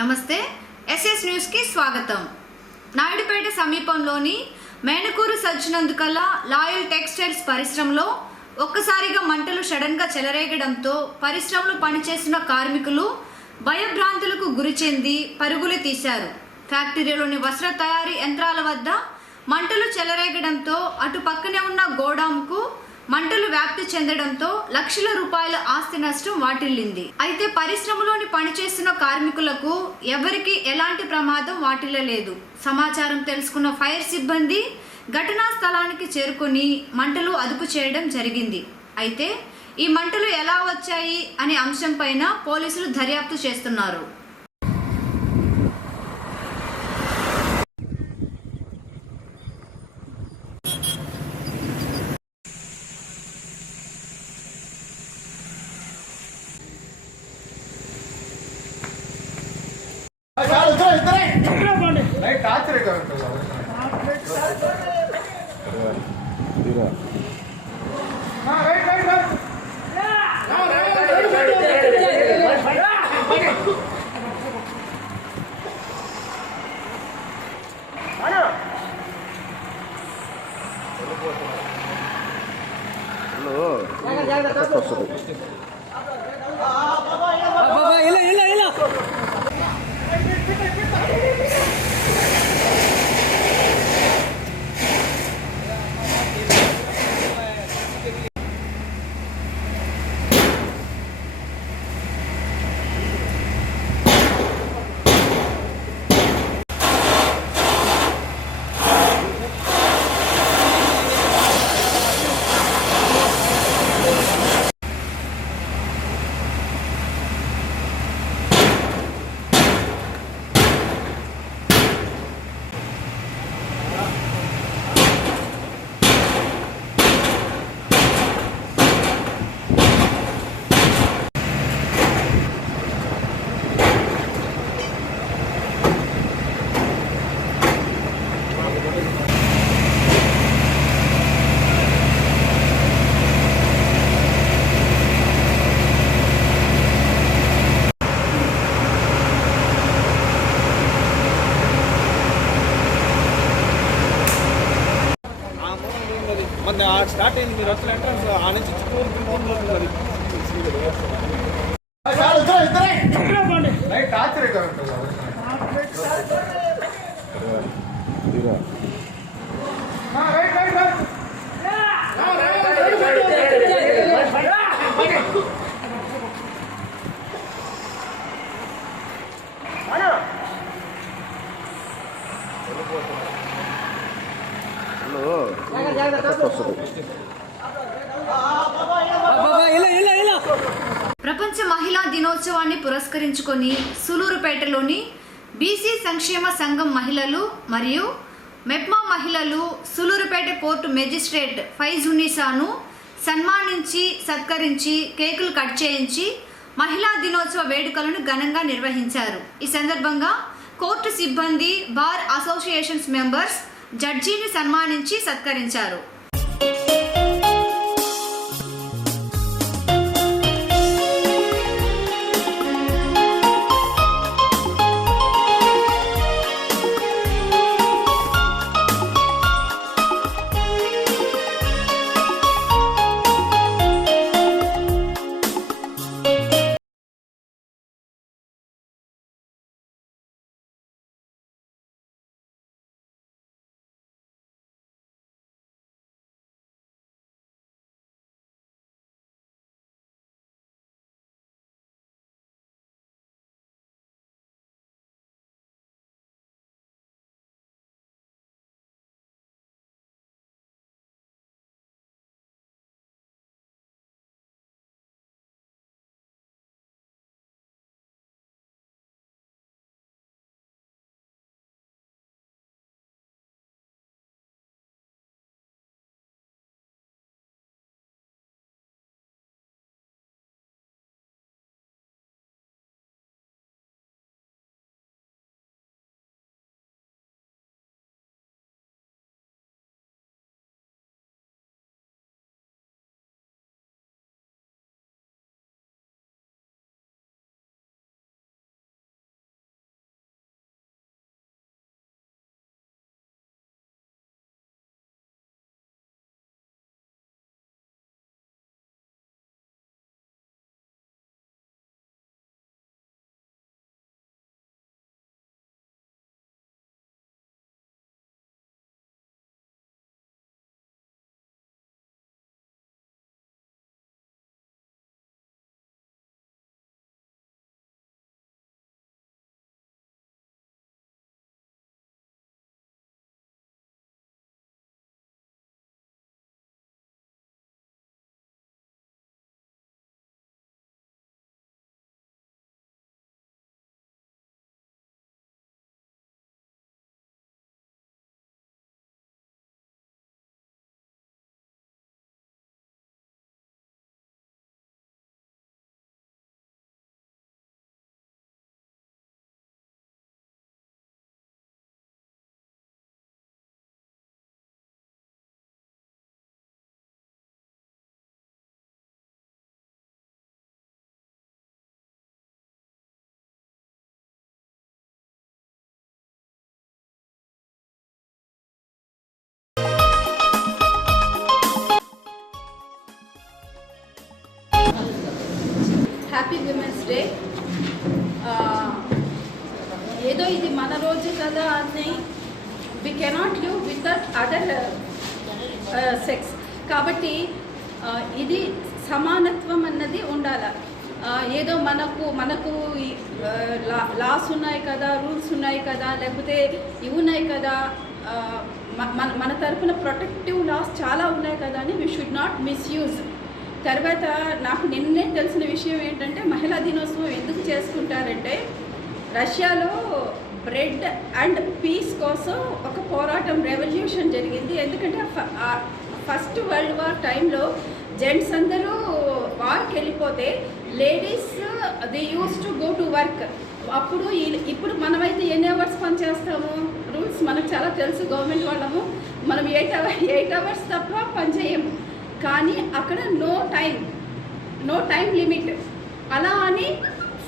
నమస్తే SS news కి స్వాగతం. నాయుడుపేట సమీపంలోని మేనకూరు సజ్జనందుకల లాయల్ టెక్స్టైల్స్ పరిశ్రమలో ఒక్కసారిగా మంటలు సడన్ గా చెలరేగడంతో పరిశ్రమలో పనిచేస్తున్న కార్మికులు భయభ్రాంతులకు గురి చెంది పరుగులు తీశారు. ఫ్యాక్టరీలోని వస్త్ర తయారీ యంత్రాల వద్ద మంటలు చెలరేగడంతో అటు పక్కనే ఉన్న గోడాంకు మంటలు వ్యాప్తి చెందడంతో లక్షల రూపాయల ఆస్తి నష్టం వాటిల్లింది. అయితే పరిశ్రమలోని పనిచేస్తున్న కార్మికులకు ఎవరికి ఎలాంటి ప్రమాదం వాటిల్లలేదు. సమాచారం తెలుసుకున్న ఫైర్ సిబ్బంది ఘటనా స్థలానికి చేరుకుని మంటలు అదుపు చేయడం జరిగింది. అయితే ఈ మంటలు ఎలా వచ్చాయి అనే అంశంపైన పోలీసులు దర్యాప్తు చేస్తున్నారు. స్టార్ట్ అయింది. మీరు అసలు ఎంట్రన్స్ ఆ నుంచి ప్రపంచ మహిళా దినోత్సవాన్ని పురస్కరించుకొని సూలూరుపేటలోని బీసీ సంక్షేమ సంఘం మహిళలు మరియు మెప్మా మహిళలు సూలూరుపేట కోర్టు మెజిస్ట్రేట్ ఫైజునిసాను సన్మానించి సత్కరించి కేకులు కట్ చేయించి మహిళా దినోత్సవ వేడుకలను ఘనంగా నిర్వహించారు. ఈ సందర్భంగా కోర్టు సిబ్బంది, బార్ అసోసియేషన్స్ మెంబర్స్ జడ్జిని సన్మానించి సత్కరించారు. డే. ఏదో ఇది మన రోజు కదా అని we cannot live with other sex. కాబట్టి ఇది సమానత్వం అన్నది ఉండాలి. ఏదో మనకు లాస్ ఉన్నాయి కదా, రూల్స్ ఉన్నాయి కదా, లేకపోతే ఇవి ఉన్నాయి కదా, మన తరఫున ప్రొటెక్టివ్ లాస్ చాలా ఉన్నాయి కదా అని వీ షుడ్ నాట్ మిస్యూజ్. తర్వాత నాకు నిన్నే తెలిసిన విషయం ఏంటంటే మహిళా దినోత్సవం ఎందుకు చేసుకుంటారంటే రష్యాలో బ్రెడ్ అండ్ పీస్ కోసం ఒక పోరాటం రెవల్యూషన్ జరిగింది. ఎందుకంటే ఫస్ట్ వరల్డ్ వార్ టైంలో జెంట్స్ అందరూ వార్కి వెళ్ళిపోతే ladies they use to go to work. ఇప్పుడు మనమైతే ఎన్ని అవర్స్ పని చేస్తాము, రూల్స్ మనకు చాలా తెలుసు, గవర్నమెంట్ వాళ్ళము మనం 8 అవర్స్ తప్ప పని చేయము. కానీ అక్కడ నో టైం లిమిట్. అలా అని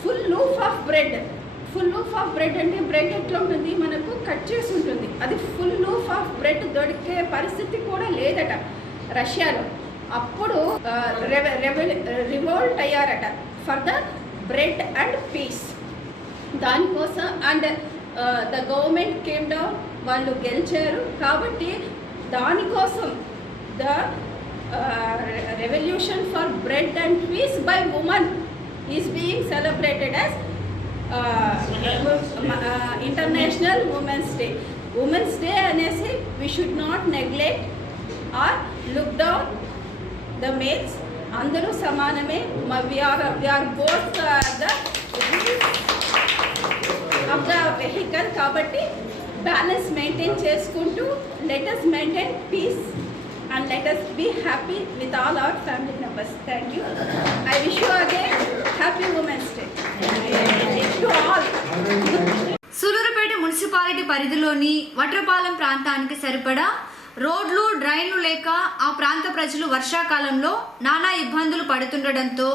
ఫుల్ లూఫ్ ఆఫ్ బ్రెడ్ అంటే బ్రెడ్ ఎట్లా ఉంటుంది, మనకు కట్ చేసి ఉంటుంది, అది ఫుల్ లూఫ్ ఆఫ్ బ్రెడ్ దొరికే పరిస్థితి కూడా లేదట రష్యాలో. అప్పుడు రివోల్ట్ అయ్యారట for the bread and peace దానికోసం. And the government came down, వాళ్ళు గెలిచారు. కాబట్టి దానికోసం the revolution for bread and peace by women is being celebrated as international women's day అనేసి we should not neglect or look down the males. అందరూ సమానమే. we are both the of the vehicle. కాబట్టి balance maintain చేసుకుంటూ let us maintain peace and let us be happy with all our family members. Thank you. I wish you again happy Women's Day to all. Sullurpeta municipality పరిధిలోని వట్రపాలెం ప్రాంతానికి సరిపడా రోడ్లు, డ్రైన్లు లేక ఆ ప్రాంత ప్రజలు వర్షాకాలంలో నానా ఇబ్బందులు పడుతుండడంతో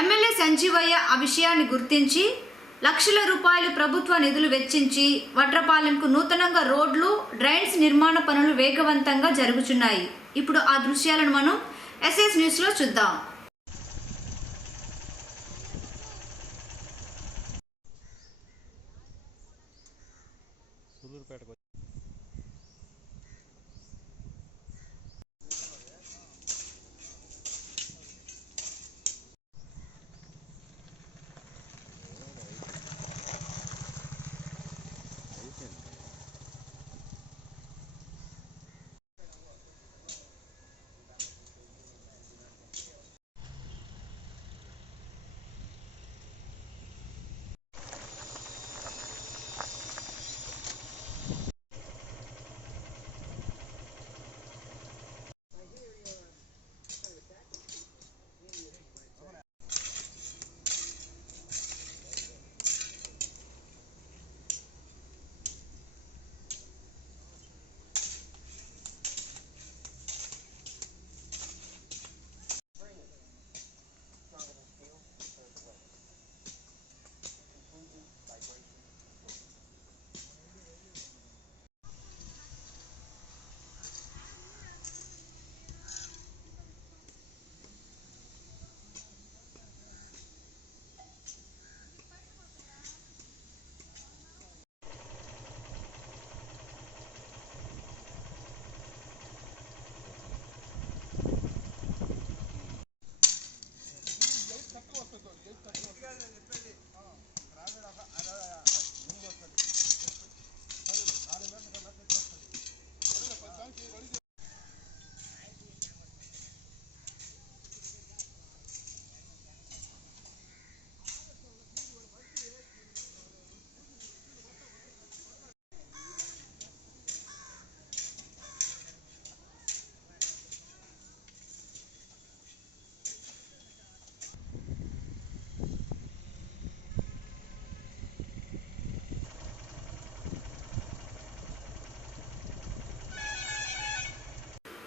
ఎమ్మెల్యే సంజీవయ్య ఆ విషయాన్ని గుర్తించి లక్షల రూపాయలు ప్రభుత్వ నిధులు వెచ్చించి వట్రపాలెంకు నూతనంగా రోడ్లు, డ్రైన్స్ నిర్మాణ పనులు వేగవంతంగా జరుగుతున్నాయి. ఇప్పుడు ఆ దృశ్యాలను మనం SS న్యూస్లో చూద్దాం.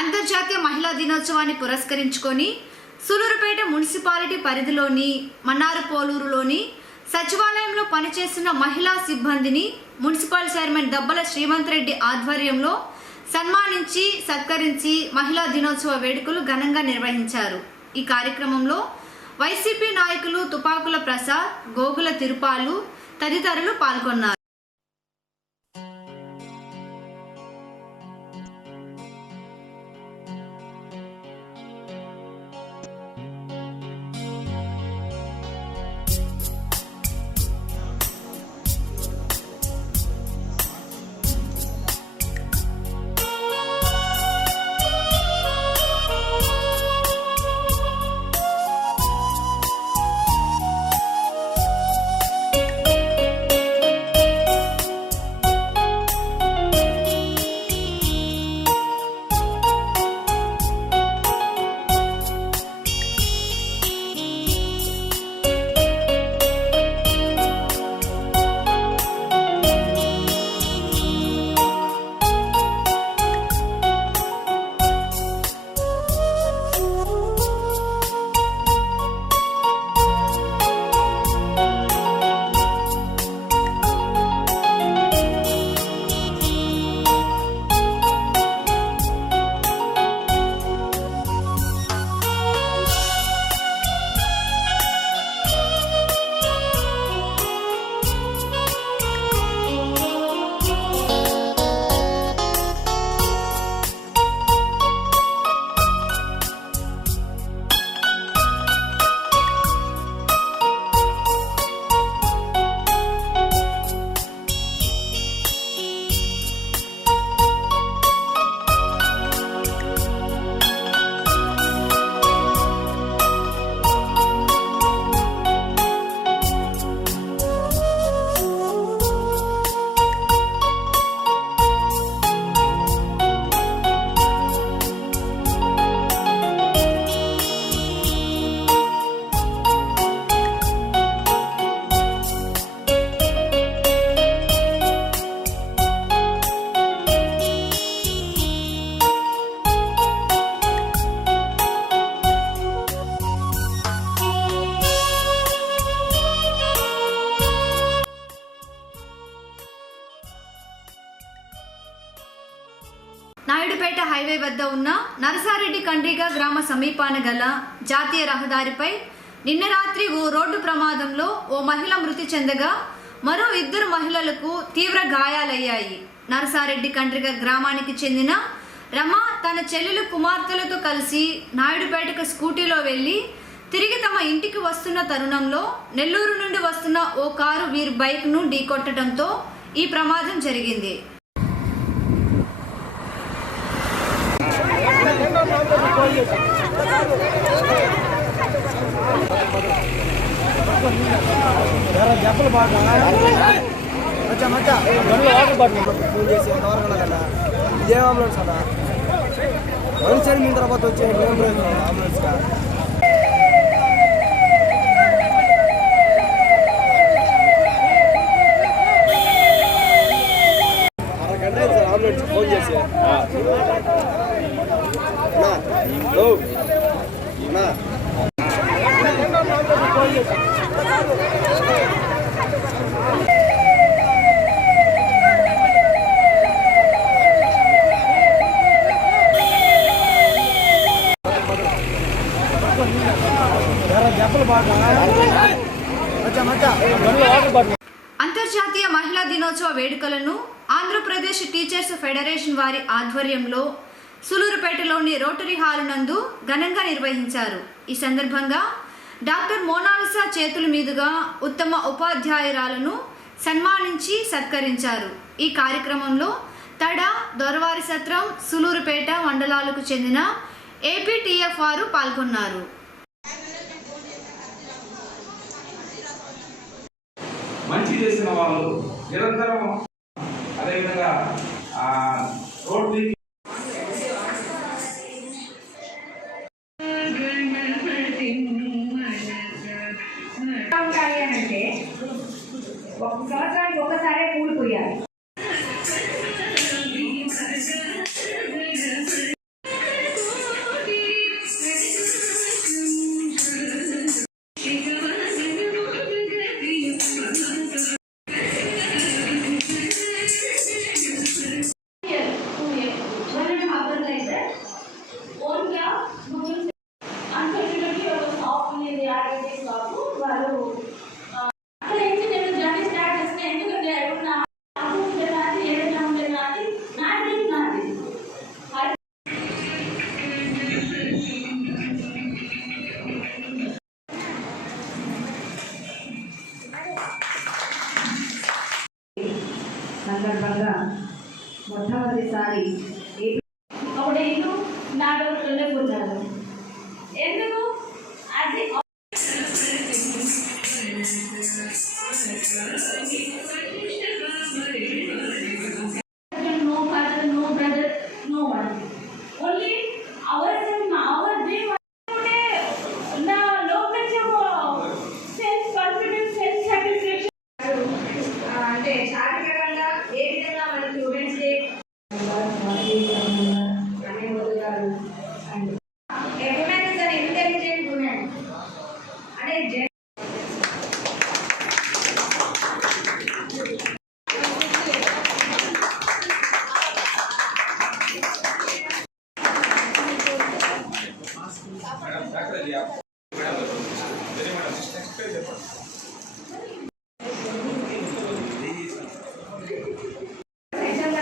అంతర్జాతీయ మహిళా దినోత్సవాన్ని పురస్కరించుకొని సూలూరుపేట మున్సిపాలిటీ పరిధిలోని మన్నారుపోలూరులోని సచివాలయంలో పనిచేస్తున్న మహిళా సిబ్బందిని మున్సిపల్ చైర్మన్ దబ్బల శ్రీమంత్ రెడ్డి ఆధ్వర్యంలో సన్మానించి సత్కరించి మహిళా దినోత్సవ వేడుకలు ఘనంగా నిర్వహించారు. ఈ కార్యక్రమంలో వైసీపీ నాయకులు తుపాకుల ప్రసాద్, గోగుల తిరుపాలు తదితరులు పాల్గొన్నారు. నాయుడుపేట హైవే వద్ద ఉన్న నరసారెడ్డి కండ్రిగ గ్రామ సమీపాన గల జాతీయ రహదారిపై నిన్న రాత్రి ఓ రోడ్డు ప్రమాదంలో ఓ మహిళ మృతి చెందగా మరో 2 మహిళలకు తీవ్ర గాయాలయ్యాయి. నరసారెడ్డి కండ్రిగ గ్రామానికి చెందిన రమ తన చెల్లెలు కుమార్తెలతో కలిసి నాయుడుపేటకు స్కూటీలో వెళ్లి తిరిగి తమ ఇంటికి వస్తున్న తరుణంలో నెల్లూరు నుండి వస్తున్న ఓ కారు వీరి బైక్ను ఢీకొట్టడంతో ఈ ప్రమాదం జరిగింది. జబ్బలు బాగా మచ్చా గంటలు వాటర్ బాటిల్ ఫోన్ చేసి ఎంతవరకు కదా ఇదే అంబులెన్స్ అదా మనిషి మీ తర్వాత వచ్చే అంబులెన్స్ కా అరగంట సార్ అంబులెన్స్ ఫోన్ చేసి అంతర్జాతీయ మహిళా దినోత్సవ వేడుకలను ఆంధ్రప్రదేశ్ టీచర్స్ ఫెడరేషన్ వారి ఆధ్వర్యంలో సులూరుపేటలోని రోటరీ హాల్ నందు ఘనంగా నిర్వహించారు. ఈ సందర్భంగా డాక్టర్ మోనాలిసా చేతుల మీదుగా ఉత్తమ ఉపాధ్యాయురాలను సన్మానించి సత్కరించారు. ఈ కార్యక్రమంలో తడ, దొరవారి సత్రం, సులూరుపేట మండలాలకు చెందిన ఏపీటీఎఫ్ వారు పాల్గొన్నారు. మంచి చేసిన వాళ్ళు నిరంతరం అదేవిధంగా రోడ్డు అంటే ఒక సంవత్సరానికి ఒకసారి పూలు పూయాలి. సందర్భంగా మొట్టమొదటిసారి అప్పుడు ఇల్లు నా డోర్లోనే కూర్చాను. ఎందుకు అది no father, no brother, no one. Only ourselves, our dream. Now, low self-confidence, self-satisfaction. అంటే శారీరకంగా ఏ విధంగా మన స్టూడెంట్స్ ఇంటెలిజెంట్ ఉమెన్ అంటే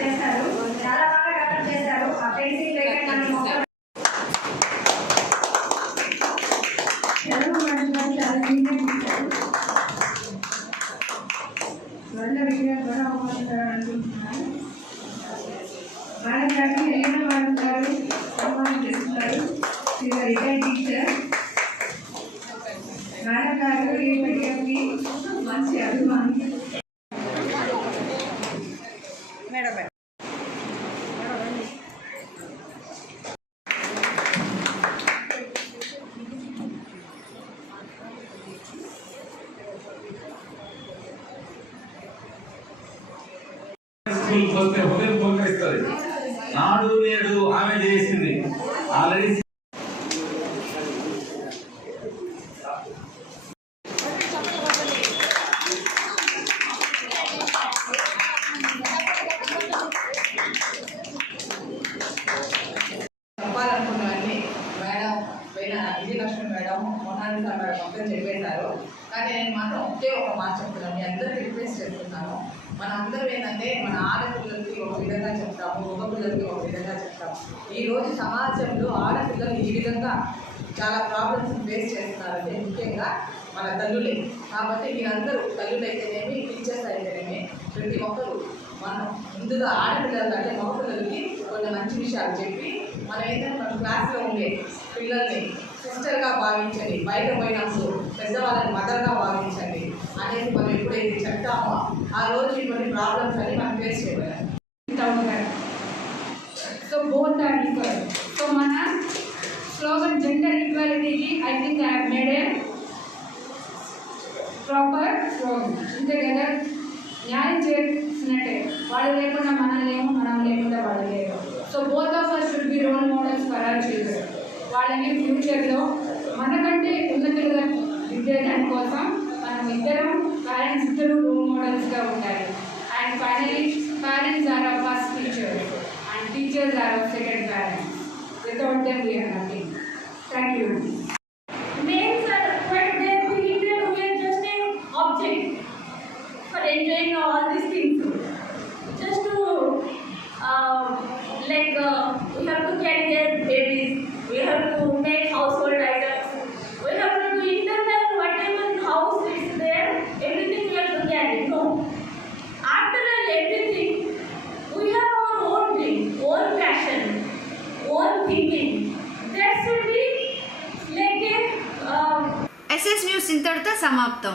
చేస్తారు. చాలా బాగా డెవలప్ చేశారు. ఆ పెయింటింగ్ మంచి అభిమాని మేడం. స్కూల్కి వస్తే హృదయం పులకరిస్తుంది. నాడు నేడు ఆమె చేసింది ఆల్రెడీ. చెప్పాలనుకున్నవన్నీ madam Vijayalakshmi madam Monalisa madam మొత్తం చెప్పేశారు. కానీ నేను మాత్రం ఒకే ఒక మాట చెప్తున్నాను, మీ అందరికీ రిక్వెస్ట్ చేస్తున్నాను. మన అందరం ఏంటంటే మన ఆడపిల్లలకి ఒక విధంగా చెప్తాము, మగపిల్లలకి ఒక విధంగా చెప్తాము. ఈరోజు సమాజంలో ఆడపిల్లలు ఈ విధంగా చాలా ప్రాబ్లమ్స్ ఫేస్ చేస్తున్నారంటే ముఖ్యంగా మన తల్లులే. కాబట్టి మీరందరూ తల్లులైతేనేమి, టీచర్స్ అయితేనేమి, ప్రతి ఒక్కరు మనం ముందుగా ఆడపిల్లలు అంటే మగపిల్లలకి కొన్ని మంచి విషయాలు చెప్పి మనం ఏంటంటే మన క్లాస్లో ఉండే పిల్లల్ని సిస్టర్గా భావించండి, బయట పోయినప్పుడు పెద్దవాళ్ళని మదర్గా భావించండి అనేది మనం ఎప్పుడైతే చెప్తామో ఆ రోజు ఇటువంటి ప్రాబ్లమ్స్ అన్ని మనం ఫేస్ చేయగలం. So both are equal. So మన స్లోగన్ జెండర్ ఈక్వాలిటీకి I think I have made a proper slogan. అంతే కదా, న్యాయం చేసినట్టే. వాళ్ళు లేకుండా మనం లేము, మనం లేకుండా వాళ్ళు లేరు. So both of us should be role models for our children. వాళ్ళని ఫ్యూచర్లో మనకంటే ఉన్నతులుగా దిద్దేదాని కోసం మనం ఇద్దరం పేరెంట్స్ ఇద్దరు రోల్ మోడల్స్గా ఉండాలి. And finally parents are our first teachers and teachers are our second parents. Without them we are nothing. Thank you. males are quite there believe that we are just an object for enjoying all these things. Just to we have to carry their babies, we have to make household items, we have to do internal whatever house is there, everything we have to carry. No. After all everything, we have our own dream, own passion, own thinking. That should be like a SS news ఇంతటితో సమాప్తం.